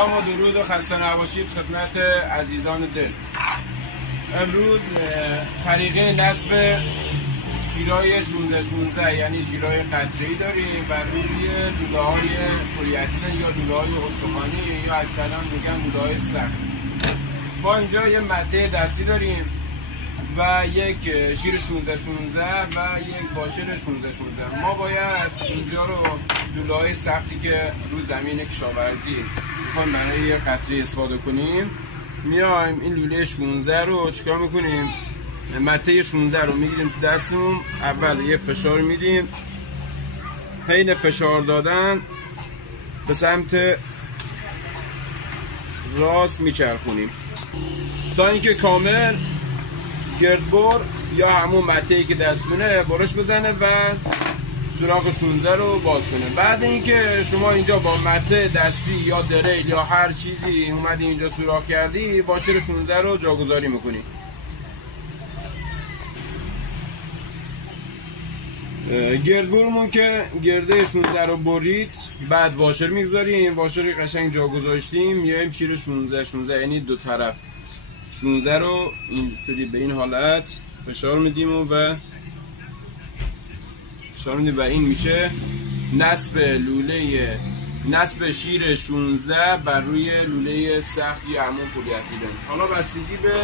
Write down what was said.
و درود و خسته نباشید خدمت عزیزان دل. امروز طریقه نصب شیرای 16 یعنی شیرای قطره‌ای داریم و روی لوله های پلی‌اتیلن یا لوله های استخوانی یا اکثرا میگن لوله های سخت. ما اینجا یه مته دستی داریم و یک شیر 16 و یک واشر 16. ما باید اینجا رو لوله های سختی که رو زمین کشاورزی میخوایم برای یه قطره استفاده کنیم، میایم این لوله 16 رو چیکار میکنیم؟ مته 16 رو میگیریم تو دستمون، اول یه فشار میدیم، حین فشار دادن به سمت راست میچرخونیم تا اینکه کامل گردبر یا همون مته‌ای که دستونه برش بزنه و سوراخ 16 رو باز کنه. بعد اینکه شما اینجا با مته دستی یا دریل یا هر چیزی اومدی اینجا سوراخ کردی، واشر 16 رو جاگذاری میکنی. گردبرمون که گرده 16 رو برید، بعد واشر میگذاریم، واشر قشنگ جا گذاشتیم، میایم شیر 16 یعنی دو طرف 16 رو اینجوری به این حالت فشار میدیم و این میشه نصب شیر 16 بر روی لوله سخت یا همون پلی‌اتیلن. حالا بستگی به